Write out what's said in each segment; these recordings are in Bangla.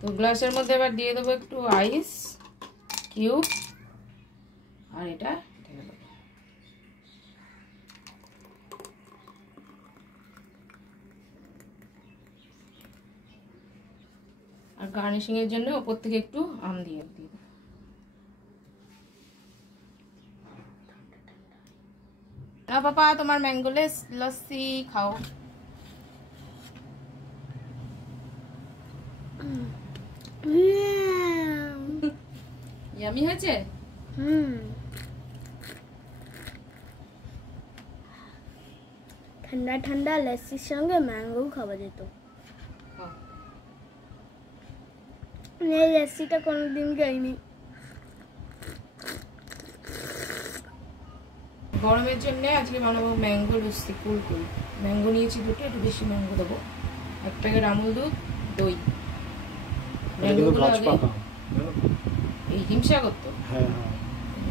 তো গ্লাসের মধ্যে এবার দিয়ে দেবো একটু আইস কিউব, আর এটা ঢেলে দেবো। আর গার্নিশিং এর জন্য উপর থেকে একটু আম দিয়ে দিই। না পাপা, তোমার ম্যাঙ্গো লস্যি খাও। ইয়ামি হয়েছে। ঠান্ডা ঠান্ডা লস্যির সঙ্গে ম্যাঙ্গো খাওয়া যেত। এই লস্যিটা কোনোদিন খাইনি। গরমের জন্য আজকে বানাবো ম্যাঙ্গো লস্যি কুল। ম্যাঙ্গো নিয়েছি দুটো, একটু বেশি ম্যাঙ্গো দেবো। 1 প্যাকেট আমুল দুধ, দই। ম্যাঙ্গোগুলো আগে এই হিমসাগর তো,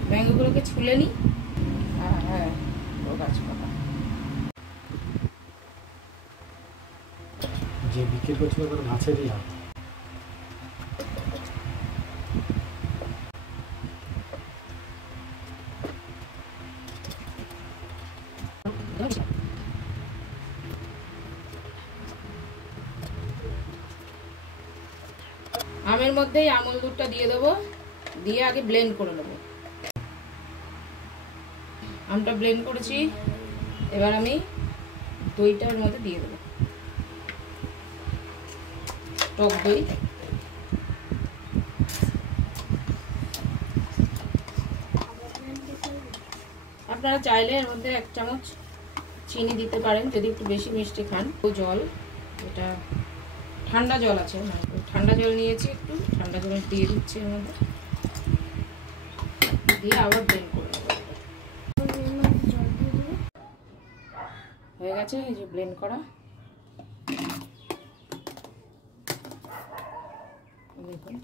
ম্যাঙ্গোগুলোকে ছুলে নি। হ্যাঁ ও গাছ পাতা যে বিক্রি করছিল তার গাছেরই হাত। আমের মধ্যেই আমুল দুধটা দিয়ে দেবো, দিয়ে আগে ব্লেন্ড করে নেবো। আমটা ব্লেন্ড করেছি, এবার আমি দইটার মধ্যে দিয়ে দেবো, টক দই। আপনারা চাইলে এর মধ্যে 1 চামচ চিনি দিতে পারেন যদি একটু বেশি মিষ্টি খান। জল, এটা ঠান্ডা জল আছে, ঠান্ডা জল নিয়েছি, একটু ঠান্ডা জল দিয়ে দিচ্ছি এর মধ্যে, দিয়ে আবার ব্লেন্ড করে নেব। হয়ে গেছে এই যে ব্লেন্ড করা। দেখুন